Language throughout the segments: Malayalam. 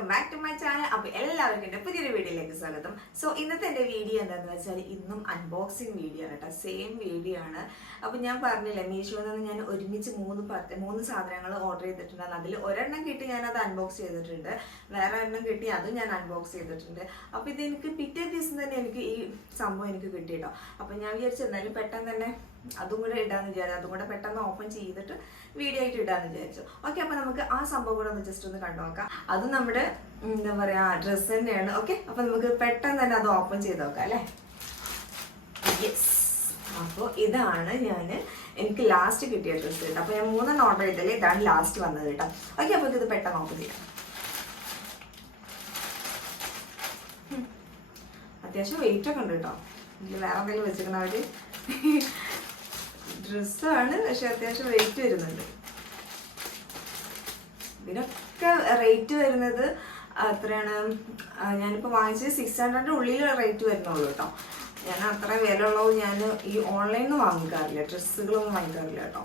Welcome back to my channel അപ്പൊ എല്ലാവർക്കും എന്റെ പുതിയൊരു വീഡിയോയിലേക്ക് സ്വാഗതം. സോ ഇന്നത്തെ എന്റെ വീഡിയോ എന്താണെന്ന് വെച്ചാൽ ഇന്നും അൺബോക്സിങ് വീഡിയോ ആണ് കേട്ടോ. സെയിം വീഡിയോ ആണ്. അപ്പൊ ഞാൻ പറഞ്ഞില്ലേ മീഷോയിൽ നിന്ന് ഞാൻ ഒരുമിച്ച് മൂന്ന് മൂന്ന് സാധനങ്ങൾ ഓർഡർ ചെയ്തിട്ടുണ്ടായിരുന്നു. അതിൽ ഒരെണ്ണം കിട്ടി ഞാൻ അത് അൺബോക്സ് ചെയ്തിട്ടുണ്ട്. വേറെ എണ്ണം കിട്ടി അതും ഞാൻ അൺബോക്സ് ചെയ്തിട്ടുണ്ട്. അപ്പൊ ഇത് എനിക്ക് പിറ്റേ ദിവസം തന്നെ എനിക്ക് ഈ സംഭവം എനിക്ക് കിട്ടി കേട്ടോ. അപ്പൊ ഞാൻ വിചാരിച്ചു എന്നാലും പെട്ടെന്ന് തന്നെ അതും കൂടെ ഇടാന്ന് വിചാരിച്ചു. അതും കൂടെ പെട്ടെന്ന് ഓപ്പൺ ചെയ്തിട്ട് വീഡിയോ ആയിട്ട് ഇടാന്ന് വിചാരിച്ചു. ഓക്കെ അപ്പൊ നമുക്ക് ആ സംഭവം കൂടെ ഒന്ന് ജസ്റ്റ് ഒന്ന് കണ്ടു നോക്കാം അത് നമ്മുടെ എന്താ പറയാ ഡ്രസ്സ് തന്നെയാണ്. ഓക്കെ അപ്പൊ നമുക്ക് പെട്ടെന്ന് തന്നെ അത് ഓപ്പൺ ചെയ്ത് നോക്കാം അല്ലേ? യെസ് അപ്പോൾ ഇതാണ് ഞാൻ എനിക്ക് ലാസ്റ്റ് കിട്ടിയ ഡ്രസ്സ് കേട്ടോ. അപ്പോൾ ഞാൻ മൂന്നെണ്ണം ഓർഡർ ചെയ്തല്ലേ? ഇതാണ് ലാസ്റ്റ് വന്നത് കേട്ടോ. ഓക്കെ അപ്പോൾ ഇത് പെട്ടെന്ന് ഓപ്പൺ ചെയ്യാം. അത്യാവശ്യം വെയിറ്റ് ഒക്കെ ഉണ്ട് കേട്ടോ. ഇതിൽ വേറെ എന്തെങ്കിലും വെച്ചിരിക്കണവര് ഡ്രസ്സാണ്. പക്ഷെ അത്യാവശ്യം വെയിറ്റ് വരുന്നുണ്ട്. ഇതിനൊക്കെ റേറ്റ് വരുന്നത് അത്രയാണ്. ഞാനിപ്പോൾ വാങ്ങിച്ചത് സിക്സ് ഹൺഡ്രഡിന്റെ ഉള്ളിൽ റേറ്റ് വരുന്നുള്ളൂ കേട്ടോ. ഞാൻ അത്ര വില ഉള്ളത് ഞാൻ ഈ ഓൺലൈനിൽ നിന്ന് വാങ്ങിക്കാറില്ല. ഡ്രസ്സുകളൊന്നും വാങ്ങിക്കാറില്ല കേട്ടോ.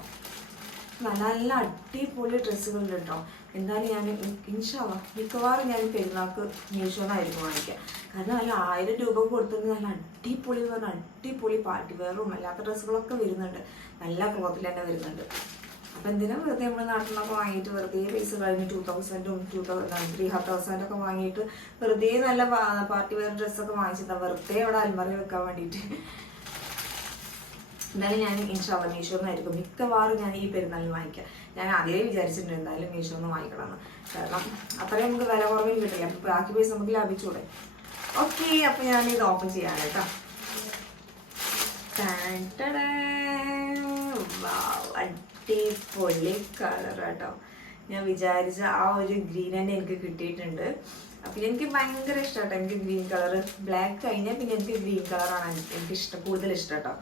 നല്ല നല്ല അടിപൊളി ഡ്രസ്സുകളുണ്ട് കേട്ടോ എന്തായാലും ഞാൻ ഇൻഷാവ മിക്കവാറും ഞാൻ പെരുന്നാൾക്ക് മീഷോന്നായിരിക്കും വാങ്ങിക്കുക കാരണം നല്ല ആയിരം രൂപ കൊടുത്തിട്ട് നല്ല അടിപൊളി എന്ന് പറഞ്ഞാൽ അടിപൊളി പാർട്ടി വെയറും അല്ലാത്ത ഡ്രസ്സുകളൊക്കെ വരുന്നുണ്ട്. നല്ല ക്ലോത്തിൽ തന്നെ വരുന്നുണ്ട്. അപ്പം എന്തിനാ വെറുതെ നമ്മൾ നാട്ടിൽ നിന്നൊക്കെ വാങ്ങിയിട്ട് വെറുതെ പൈസ കഴിഞ്ഞ് ടു തൗസൻഡും ടു തൗസൻഡ് ത്രീ ഹാഫ് തൗസൻഡൊക്കെ വാങ്ങിയിട്ട് വെറുതെ നല്ല പാർട്ടി വെയർ ഡ്രസ്സൊക്കെ വാങ്ങിച്ചിട്ടാണ് വെറുതെ അവിടെ അൽമറി വെക്കാൻ വേണ്ടിയിട്ട് എന്തായാലും ഞാൻ ഇൻഷാള്ള മീഷോ മീഷോന്നായിരിക്കും മിക്കവാറും ഞാൻ ഈ പെരുന്നാളിന് വാങ്ങിക്കാം. ഞാൻ ആദ്യമേ വിചാരിച്ചിട്ടുണ്ട് എന്തായാലും മീഷോ ഒന്ന് വാങ്ങിക്കണമെന്ന് കാരണം അത്രയും നമുക്ക് വില കുറവിൽ കിട്ടില്ല. അപ്പൊ ബാക്കി പൈസ നമുക്ക് ലാഭിച്ചൂടെ. ഓക്കെ അപ്പൊ ഞാൻ ഇത് ഓപ്പൺ ചെയ്യാം കേട്ടോ. അടിപൊളി കളർ കേട്ടോ. ഞാൻ വിചാരിച്ച ആ ഒരു ഗ്രീൻ തന്നെ എനിക്ക് കിട്ടിയിട്ടുണ്ട്. അപ്പൊ എനിക്ക് ഭയങ്കര ഇഷ്ടം കേട്ടോ. എനിക്ക് ഗ്രീൻ കളർ ബ്ലാക്ക് കഴിഞ്ഞാൽ പിന്നെ എനിക്ക് ഗ്രീൻ കളറാണ് എനിക്ക് ഇഷ്ടം കൂടുതൽ ഇഷ്ടം കേട്ടോ.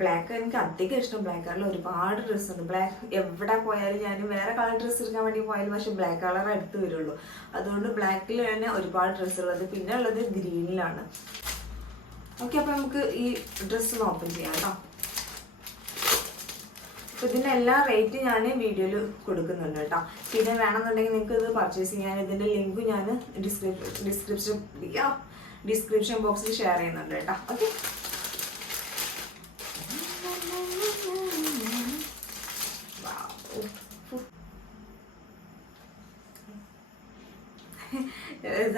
ബ്ലാക്ക് എനിക്ക് അധികം ഇഷ്ടം ബ്ലാക്ക് കളറിൽ ഒരുപാട് ഡ്രസ്സ് ഉണ്ട്. ബ്ലാക്ക് എവിടെ പോയാലും ഞാൻ വേറെ കളർ ഡ്രസ്സ് എടുക്കാൻ വേണ്ടി പോയാലും പക്ഷെ ബ്ലാക്ക് കളർ എടുത്ത് വരുള്ളൂ. അതുകൊണ്ട് ബ്ലാക്കിൽ തന്നെ ഒരുപാട് ഡ്രസ്സ് ഉള്ളത്. പിന്നെ ഉള്ളത് ഗ്രീനിലാണ് ഓക്കെ അപ്പൊ നമുക്ക് ഈ ഡ്രസ്സ് ഓപ്പൺ ചെയ്യാം കേട്ടോ ഇതിന്റെ എല്ലാ റേറ്റ് ഞാൻ വീഡിയോയിൽ കൊടുക്കുന്നുണ്ട് കേട്ടോ പിന്നെ വേണമെന്നുണ്ടെങ്കിൽ നിങ്ങൾക്ക് ഇത് പർച്ചേസ് ചെയ്യാൻ ഇതിന്റെ ലിങ്ക് ഞാൻ ഡിസ്ക്രിപ്ഷൻ ഡിസ്ക്രിപ്ഷൻ ഡിസ്ക്രിപ്ഷൻ ബോക്സിൽ ഷെയർ ചെയ്യുന്നുണ്ട് കേട്ടോ ഓക്കെ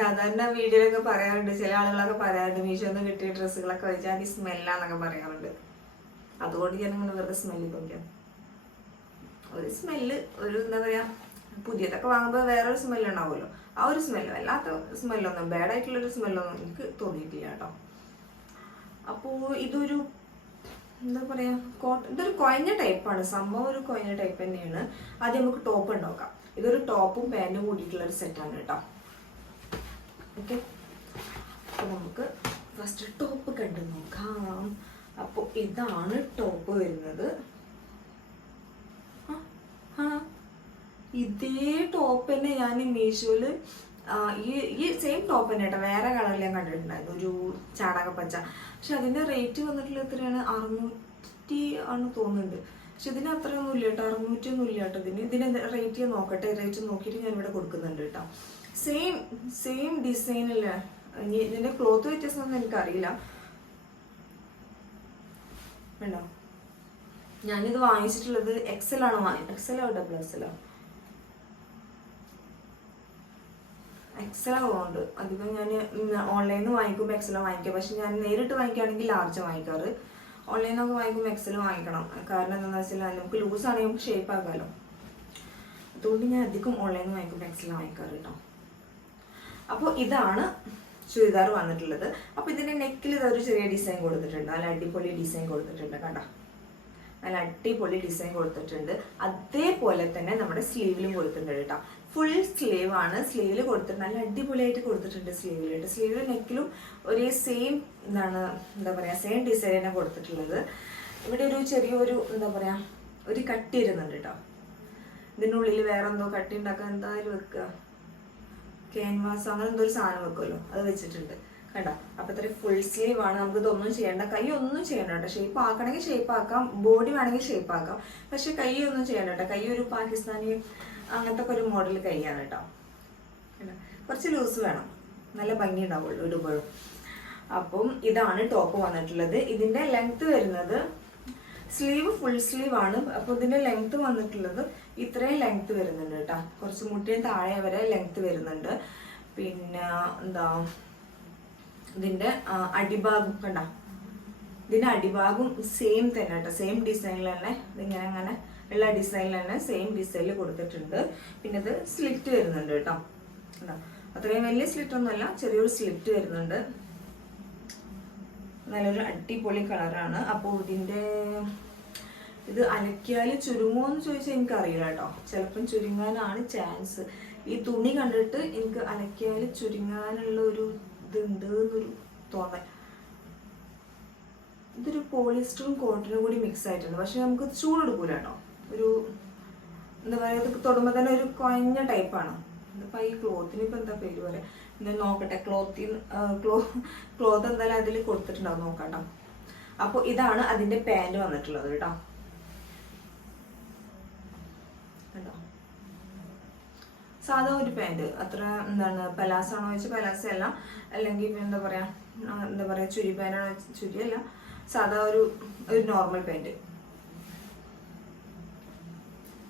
സാധാരണ വീഡിയോയിലൊക്കെ പറയാറുണ്ട്. ചില ആളുകളൊക്കെ പറയാറുണ്ട് മീഷോന്ന് കിട്ടിയ ഡ്രസ്സുകളൊക്കെ വെച്ചാൽ അത് സ്മെല്ലാന്നൊക്കെ പറയാറുണ്ട്. അതുകൊണ്ട് ഞാൻ അങ്ങനെ വെറുതെ സ്മെല്ല് നോക്കാം ഒരു സ്മെല്ല് ഒരു എന്താ പറയാ പുതിയതൊക്കെ വാങ്ങുമ്പോൾ വേറൊരു സ്മെല്ല് ഉണ്ടാവുമല്ലോ. ആ ഒരു സ്മെല്ല് അല്ലാത്ത സ്മെല്ലൊന്നും ബാഡ് ആയിട്ടുള്ളൊരു സ്മെല്ലൊന്നും എനിക്ക് തോന്നിയിട്ടില്ല കേട്ടോ. അപ്പോ ഇതൊരു എന്താ പറയാ കോട്ട ഇതൊരു കുഴഞ്ഞ ടൈപ്പാണ് സംഭവം ഒരു കുഴഞ്ഞ ടൈപ്പ് തന്നെയാണ്. ആദ്യം നമുക്ക് ടോപ്പ് ഉണ്ടാക്കാം ഇതൊരു ടോപ്പും പാന്റും കൂടിയിട്ടുള്ള ഒരു സെറ്റാണ് കേട്ടോ. ഓക്കെ. അപ്പോൾ നമുക്ക് ഫസ്റ്റ് ടോപ്പ് കണ്ടു നോക്കാം. അപ്പോൾ ഇതാണ് ടോപ്പ് വരുന്നത്. ഇതേ ടോപ്പ് തന്നെ ഞാൻ മീഷോയിൽ ഈ ഈ സെയിം ടോപ്പ് തന്നെ കേട്ടോ. വേറെ കളറിൽ ഞാൻ കണ്ടിട്ടുണ്ടായിരുന്നു. ഒരു പച്ച പക്ഷെ അതിന്റെ റേറ്റ് വന്നിട്ടുള്ള എത്രയാണ്? അറുന്നൂറ്റി ആണ് തോന്നുന്നുണ്ട്. പക്ഷെ ഇതിന് അത്രയൊന്നും ഇല്ല കേട്ടോ. അറുന്നൂറ്റി ഒന്നും ഇല്ല കേട്ടോ ഇതിന്. ഇതിന് റേറ്റ് ഞാൻ നോക്കട്ടെ. റേറ്റ് നോക്കിയിട്ട് ഞാൻ ഇവിടെ കൊടുക്കുന്നുണ്ട് കേട്ടോ. സെയിം സെയിം അല്ല ഇതിന്റെ ക്ലോത്ത് വ്യത്യാസം ഒന്നും എനിക്കറിയില്ല. വേണ്ടോ? ഞാനിത് വാങ്ങിച്ചിട്ടുള്ളത് എക്സൽ ആണ് വാങ്ങി എക്സലോ ഡബിൾ എക്സലോ എക്സൽ പോകുന്നുണ്ട് അധികം ഞാൻ ഓൺലൈനിൽ നിന്ന് വാങ്ങിക്കുമ്പോൾ എക്സലാ വാങ്ങിക്കുക. പക്ഷെ ഞാൻ നേരിട്ട് വാങ്ങിക്കുകയാണെങ്കിൽ ലാർജ് വാങ്ങിക്കാറ്. ഓൺലൈനിൽ നിന്നൊക്കെ വാങ്ങിക്കുമ്പോൾ എക്സൽ വാങ്ങിക്കണം. കാരണം എന്താണെന്ന് വെച്ചാൽ നമുക്ക് ലൂസ് ആണെങ്കിൽ നമുക്ക് ഷേപ്പ് ആക്കാമല്ലോ അതുകൊണ്ട് ഞാൻ അധികം ഓൺലൈനിൽ വാങ്ങിക്കുമ്പോൾ എക്സൽ വാങ്ങിക്കാറ് കേട്ടോ അപ്പോൾ ഇതാണ് ചുരിദാർ വന്നിട്ടുള്ളത്. അപ്പോൾ ഇതിന്റെ നെക്കിൽ ഇതൊരു ചെറിയ ഡിസൈൻ കൊടുത്തിട്ടുണ്ട്. നല്ല അടിപൊളി ഡിസൈൻ കൊടുത്തിട്ടുണ്ട് കണ്ടോ? നല്ല അടിപൊളി ഡിസൈൻ കൊടുത്തിട്ടുണ്ട്. അതേപോലെ തന്നെ നമ്മുടെ സ്ലീവിലും കൊടുത്തിട്ടുണ്ട് കേട്ടോ. ഫുൾ സ്ലീവ് ആണ്. സ്ലീവിൽ കൊടുത്തിട്ട് നല്ല അടിപൊളിയായിട്ട് കൊടുത്തിട്ടുണ്ട് സ്ലീവിലായിട്ട് സ്ലീവിൽ നെക്കിലും ഒരേ സെയിം എന്താണ് എന്താ പറയാ സെയിം ഡിസൈൻ തന്നെ കൊടുത്തിട്ടുള്ളത്. ഇവിടെ ഒരു ചെറിയൊരു എന്താ പറയാ ഒരു കട്ടി വരുന്നുണ്ട് കേട്ടോ. ഇതിന്റെ ഉള്ളിൽ വേറെ എന്തോ കട്ടി ഉണ്ടാക്കാൻ എന്തായാലും വെക്കുക. ക്യാൻവാസ് അങ്ങനെ എന്തോ ഒരു സാധനം വെക്കുമല്ലോ. അത് വെച്ചിട്ടുണ്ട്. കണ്ട? അപ്പൊ ഇത്ര ഫുൾ സ്ലീവ് ആണ്. നമുക്ക് ഇതൊന്നും ചെയ്യേണ്ട. കൈ ഒന്നും ചെയ്യണ്ട കേട്ടോ. ഷേപ്പ് ആക്കണമെങ്കിൽ ഷേപ്പ് ആക്കാം. ബോഡി വേണമെങ്കിൽ ഷേപ്പ് ആക്കാം. പക്ഷെ കൈ ഒന്നും ചെയ്യണ്ട കേട്ടോ. കൈ ഒരു പാകിസ്ഥാനി അങ്ങനത്തെ ഒരു മോഡൽ കഴിയാണ് കേട്ടോ കുറച്ച് ലൂസ് വേണം. നല്ല ഭംഗി ഉണ്ടാവുള്ളൂ ഇടുമ്പോഴും. അപ്പം ഇതാണ് ടോപ്പ് വന്നിട്ടുള്ളത്. ഇതിന്റെ ലെങ്ത് വരുന്നത് സ്ലീവ് ഫുൾ സ്ലീവ് ആണ്. അപ്പോൾ ഇതിന്റെ ലെങ്ത് വന്നിട്ടുള്ളത് ഇത്രയും ലെങ്ത് വരുന്നുണ്ട് കേട്ടോ കുറച്ച് മുട്ടിയും താഴെ വരെ ലെങ്ത് വരുന്നുണ്ട്. പിന്നെ എന്താ ഇതിന്റെ അടിഭാഗം കണ്ട? ഇതിന്റെ അടിഭാഗം സെയിം തന്നെ കേട്ടോ സെയിം ഡിസൈനിൽ തന്നെ ഇതിങ്ങനെ അങ്ങനെ ഡിസൈനിൽ തന്നെ സെയിം ഡിസൈനിൽ കൊടുത്തിട്ടുണ്ട്. പിന്നെ ഇത് സ്ലിറ്റ് വരുന്നുണ്ട് കേട്ടോ? അത്രയും വലിയ സ്ലിറ്റ് ഒന്നുമല്ല ചെറിയൊരു സ്ലിറ്റ് വരുന്നുണ്ട്. നല്ലൊരു അടിപൊളി കളറാണ് അപ്പോൾ ഇതിന്റെ ഇത് അലക്കിയാൽ ചുരുങ്ങുമോ എന്ന് ചോദിച്ചാൽ എനിക്കറിയില്ല കേട്ടോ. ചിലപ്പം ചുരുങ്ങാനാണ് ചാൻസ് ഈ തുണി കണ്ടിട്ട് എനിക്ക് അലക്കിയാൽ ചുരുങ്ങാനുള്ള ഒരു ഇതുണ്ട് എന്നൊരു തോന്നൽ. ഇതൊരു പോളിസ്റ്ററും കോട്ടനും കൂടി മിക്സ് ആയിട്ടുണ്ട്. പക്ഷെ നമുക്ക് ചൂടെടുക്കൂല കേട്ടോ. ഒരു എന്താ പറയുക ഇത് തൊടുമ്പോൾ തന്നെ ഒരു കുഴഞ്ഞ ടൈപ്പാണ് ഇതിപ്പോൾ ഈ ക്ലോത്തിന് ഇപ്പം എന്താ പേര് പറയാ? എന്തായാലും നോക്കട്ടെ ക്ലോത്തിൽ ക്ലോ ക്ലോത്ത് എന്തായാലും അതിൽ കൊടുത്തിട്ടുണ്ടാവും നോക്കട്ടോ അപ്പോൾ ഇതാണ് അതിന്റെ പാന്റ് വന്നിട്ടുള്ളത് കേട്ടോ. സാധാ ഒരു പാന്റ് അത്ര എന്താണ് പലാസ ആണോ വെച്ചാൽ പലാസ അല്ല. അല്ലെങ്കിൽ എന്താ പറയാ എന്താ പറയാ ചുരി പാനാണോ ചുരിയല്ല സാധാ ഒരു ഒരു നോർമൽ പാന്റ്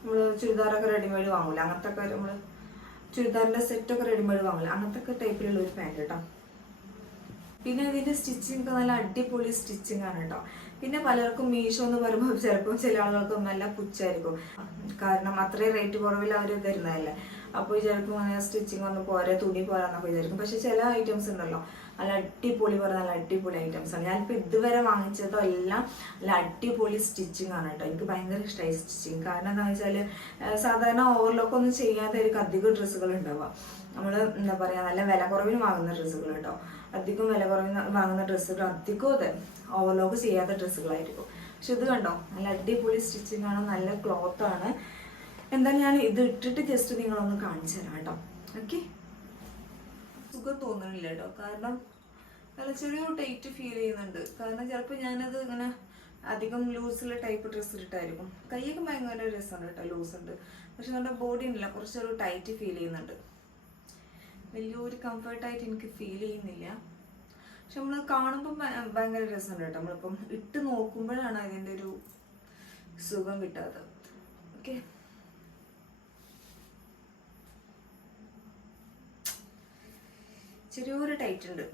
നമ്മൾ ചുരിദാറൊക്കെ റെഡിമെയ്ഡ് വാങ്ങൂല? അങ്ങനത്തെ ഒക്കെ നമ്മൾ ചുരിദാറിന്റെ സെറ്റ് ഒക്കെ റെഡിമെയ്ഡ് വാങ്ങൂല? അങ്ങനത്തെ ഒക്കെ ടൈപ്പിലുള്ള ഒരു പാന്റ് കേട്ടോ പിന്നെ ഇതിന്റെ സ്റ്റിച്ചിങ് നല്ല അടിപൊളി സ്റ്റിച്ചിങ് ആണ് കേട്ടോ പിന്നെ പലർക്കും മീഷോ എന്ന് പറയുമ്പോൾ ചിലപ്പോൾ ചില ആളുകൾക്ക് നല്ല പുച്ഛായിരിക്കും. കാരണം അത്രയും റേറ്റ് കുറവിൽ അവർ തരുന്നതല്ലേ. അപ്പോൾ ചിലപ്പോൾ സ്റ്റിച്ചിങ് ഒന്നും പോരെ തുണി പോരാന്നൊക്കെ വിചാരിക്കും. പക്ഷെ ചില ഐറ്റംസ് ഉണ്ടല്ലോ. നല്ല അടിപൊളി പറഞ്ഞ നല്ല അടിപൊളി ഐറ്റംസ് ആണ്. ഞാനിപ്പോൾ ഇതുവരെ വാങ്ങിച്ചതോ എല്ലാം നല്ല അടിപൊളി സ്റ്റിച്ചിങ് ആണ് കേട്ടോ. എനിക്ക് ഭയങ്കര ഇഷ്ടമായി സ്റ്റിച്ചിങ് കാരണം എന്താണെന്ന് വെച്ചാൽ സാധാരണ ഓവർലോക്ക് ഒന്നും ചെയ്യാതെ എനിക്ക് അധികം ഡ്രസ്സുകൾ ഉണ്ടാവുക നമ്മൾ എന്താ പറയുക നല്ല വില കുറവിന് വാങ്ങുന്ന ഡ്രസ്സുകൾ കേട്ടോ. അധികം വില കുറവിന് വാങ്ങുന്ന ഡ്രസ്സുകൾ അധികം അതെ ഓവർലോക്ക് ചെയ്യാത്ത ഡ്രസ്സുകളായിരിക്കും പക്ഷെ ഇത് കണ്ടോ? നല്ല അടിപൊളി സ്റ്റിച്ചിങ് ആണ് നല്ല ക്ലോത്താണ് എന്തായാലും ഞാൻ ഇത് ഇട്ടിട്ട് ജസ്റ്റ് നിങ്ങളൊന്ന് കാണിച്ചു തരാം കേട്ടോ. ഓക്കെ സുഖം തോന്നുന്നില്ല കേട്ടോ കാരണം നല്ല ചെറിയൊരു ടൈറ്റ് ഫീൽ ചെയ്യുന്നുണ്ട്. കാരണം ചിലപ്പോൾ ഞാനത് ഇങ്ങനെ അധികം ലൂസുള്ള ടൈപ്പ് ഡ്രസ്സ് ഇട്ടായിരിക്കും കൈയൊക്കെ ഭയങ്കര രസമുണ്ട് കേട്ടോ ലൂസ് ഉണ്ട്. പക്ഷെ നമ്മുടെ ബോഡി ഉണ്ടല്ല കുറച്ചൊരു ടൈറ്റ് ഫീൽ ചെയ്യുന്നുണ്ട്. വലിയൊരു കംഫർട്ടായിട്ട് എനിക്ക് ഫീൽ ചെയ്യുന്നില്ല. പക്ഷെ നമ്മൾ കാണുമ്പോൾ ഭയങ്കര രസമുണ്ട് കേട്ടോ നമ്മളിപ്പം ഇട്ട് നോക്കുമ്പോഴാണ് അതിന്റെ ഒരു സുഖം കിട്ടാത്തത്. ഓക്കെ ചെറിയൊരു ടൈറ്റ് ഉണ്ട്.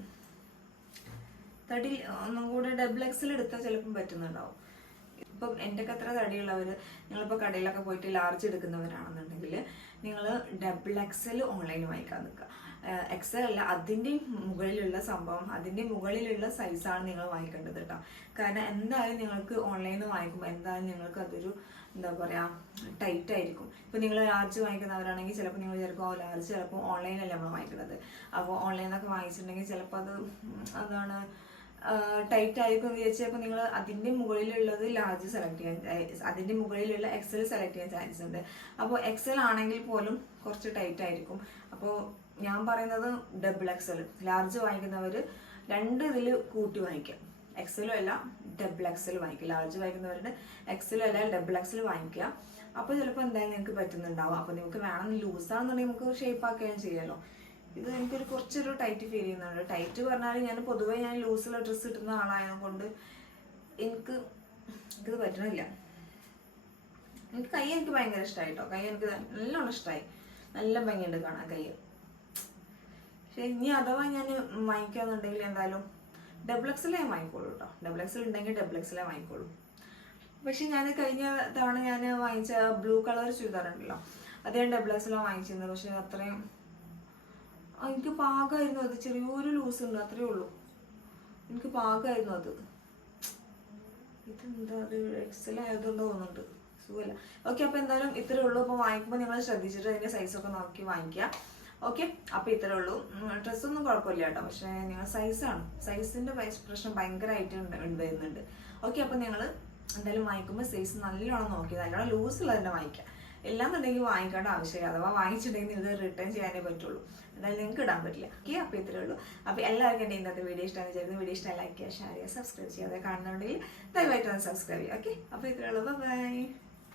തടി ഒന്നും കൂടെ ഡബിൾ എക്സൽ എടുത്താൽ ചിലപ്പം പറ്റുന്നുണ്ടാവും. ഇപ്പം എന്റെ അത്ര തടിയുള്ളവർ നിങ്ങളിപ്പോൾ കടയിലൊക്കെ പോയിട്ട് ലാർജ് എടുക്കുന്നവരാണെന്നുണ്ടെങ്കിൽ നിങ്ങൾ ഡബിൾ എക്സൽ ഓൺലൈൻ വാങ്ങിക്കാൻ നിൽക്കുക. എക്സൽ അല്ല അതിന്റെ മുകളിലുള്ള സംഭവം അതിന്റെ മുകളിലുള്ള സൈസാണ് നിങ്ങൾ വാങ്ങിക്കേണ്ടത് കേട്ടോ കാരണം എന്തായാലും നിങ്ങൾക്ക് ഓൺലൈനിൽ വാങ്ങിക്കുമ്പോൾ എന്തായാലും നിങ്ങൾക്ക് അതൊരു എന്താ പറയുക ടൈറ്റ് ആയിരിക്കും. ഇപ്പം നിങ്ങൾ ലാർജ് വാങ്ങിക്കുന്നവരാണെങ്കിൽ ചിലപ്പോൾ നിങ്ങൾ ചിലപ്പോൾ ലാർജ് ചിലപ്പോൾ ഓൺലൈനല്ലേ നമ്മൾ വാങ്ങിക്കുന്നത് അപ്പോൾ ഓൺലൈനൊക്കെ വാങ്ങിച്ചിട്ടുണ്ടെങ്കിൽ ചിലപ്പോൾ അത് അതാണ് ടൈറ്റ് ആയിരിക്കും എന്ന് വിചാരിച്ചപ്പോൾ നിങ്ങൾ അതിന്റെ മുകളിലുള്ളത് ലാർജ് സെലക്ട് ചെയ്യാൻ അതിന്റെ മുകളിലുള്ള എക്സൽ സെലക്ട് ചെയ്യാൻ ചാൻസ് ഉണ്ട്. അപ്പോൾ എക്സൽ ആണെങ്കിൽ പോലും കുറച്ച് ടൈറ്റ് ആയിരിക്കും. അപ്പോൾ ഞാൻ പറയുന്നത് ഡബിൾ എക്സൽ ലാർജ് വാങ്ങിക്കുന്നവർ രണ്ട് ഇതിൽ കൂട്ടി വാങ്ങിക്കാം. എക്സലും അല്ല ഡബിൾ എക്സൽ വാങ്ങിക്കുക ലാർജ് വാങ്ങിക്കുന്നവരുടെ എക്സലും അല്ല ഡബിൾ എക്സൽ വാങ്ങിക്കുക. അപ്പോൾ ചിലപ്പോൾ എന്തായാലും നിങ്ങൾക്ക് പറ്റുന്നുണ്ടാവും. അപ്പോൾ നിങ്ങൾക്ക് വേണമെന്ന് ലൂസാണെന്നുണ്ടെങ്കിൽ നമുക്ക് ഷേപ്പ് ആക്കുകയും ചെയ്യാമല്ലോ ഇത് എനിക്കൊരു കുറച്ചൊരു ടൈറ്റ് ഫീൽ ചെയ്യുന്നുണ്ട്. ടൈറ്റ് പറഞ്ഞാൽ ഞാൻ പൊതുവേ ഞാൻ ലൂസുള്ള ഡ്രസ്സ് ഇട്ടുന്ന ആളായതുകൊണ്ട് എനിക്ക് ഇത് പറ്റണില്ല. എനിക്ക് കൈ എനിക്ക് ഭയങ്കര ഇഷ്ടമായി കേട്ടോ കൈ എനിക്ക് നല്ലോണം ഇഷ്ടമായി നല്ല ഭംഗിയുണ്ട് കാണാൻ കൈ. പക്ഷെ ഇനി അഥവാ ഞാൻ വാങ്ങിക്കാന്നുണ്ടെങ്കിൽ എന്തായാലും ഡബിൾ വാങ്ങിക്കോളൂ കേട്ടോ ഡബിൾ ഉണ്ടെങ്കിൽ ഡബിൾ വാങ്ങിക്കോളൂ. പക്ഷെ ഞാൻ കഴിഞ്ഞ തവണ ഞാൻ വാങ്ങിച്ച ബ്ലൂ കളർ ചുരിദാർ ഉണ്ടല്ലോ അത് ഞാൻ ഡബിൾ വാങ്ങിച്ചിരുന്നത്. പക്ഷെ അത്രയും എനിക്ക് പാകമായിരുന്നു അത്. ചെറിയൊരു ലൂസ് ഉണ്ട് അത്രയേ ഉള്ളൂ. എനിക്ക് പാകമായിരുന്നു അത്. ഇതെന്താ അത്? എക്സൽ ആയതുകൊണ്ടോ തോന്നുന്നുണ്ട്. സുഖമല്ല ഓക്കെ അപ്പോൾ എന്തായാലും ഇത്രയേ ഉള്ളൂ. അപ്പോൾ വാങ്ങിക്കുമ്പോൾ നിങ്ങൾ ശ്രദ്ധിച്ചിട്ട് അതിന്റെ സൈസൊക്കെ നോക്കി വാങ്ങിക്കുക. ഓക്കെ അപ്പൊ ഇത്രേ ഉള്ളൂ. ഡ്രസ്സൊന്നും കുഴപ്പമില്ല കേട്ടോ. പക്ഷെ നിങ്ങൾ സൈസാണ് സൈസിന്റെ പ്രശ്നം ഭയങ്കരമായിട്ട് വരുന്നുണ്ട്. ഓക്കെ അപ്പൊ നിങ്ങൾ എന്തായാലും വാങ്ങിക്കുമ്പോൾ സൈസ് നല്ലോണം നോക്കി നല്ലോണം ലൂസ് ഉള്ളത് തന്നെ വാങ്ങിക്കുക എല്ലാന്നുണ്ടെങ്കിൽ വാങ്ങിക്കേണ്ട ആവശ്യമില്ല. അഥവാ വാങ്ങിച്ചിട്ടുണ്ടെങ്കിൽ ഇത് റിട്ടേൺ ചെയ്യാനേ പറ്റുള്ളൂ. എന്തായാലും നിങ്ങൾക്ക് ഇടാൻ പറ്റില്ല. ഓക്കെ അപ്പോൾ ഇത്രേ ഉള്ളൂ. അപ്പോൾ എല്ലാവർക്കും എന്റെ ഇന്നത്തെ വീഡിയോ ഇഷ്ടമാണ് വിചാരിക്കുന്നത് വീഡിയോ ഇഷ്ടം ലൈക്ക് ചെയ്യുക ഷെയർ ചെയ്യുക സബ്സ്ക്രൈബ് ചെയ്യുക അതെ കാണുന്നുണ്ടെങ്കിൽ ദയവായിട്ട് ഒന്ന് സബ്സ്ക്രൈബ് ചെയ്യുക. ഓക്കെ അപ്പോൾ ഇത്രേ ഉള്ളൂ. ബൈ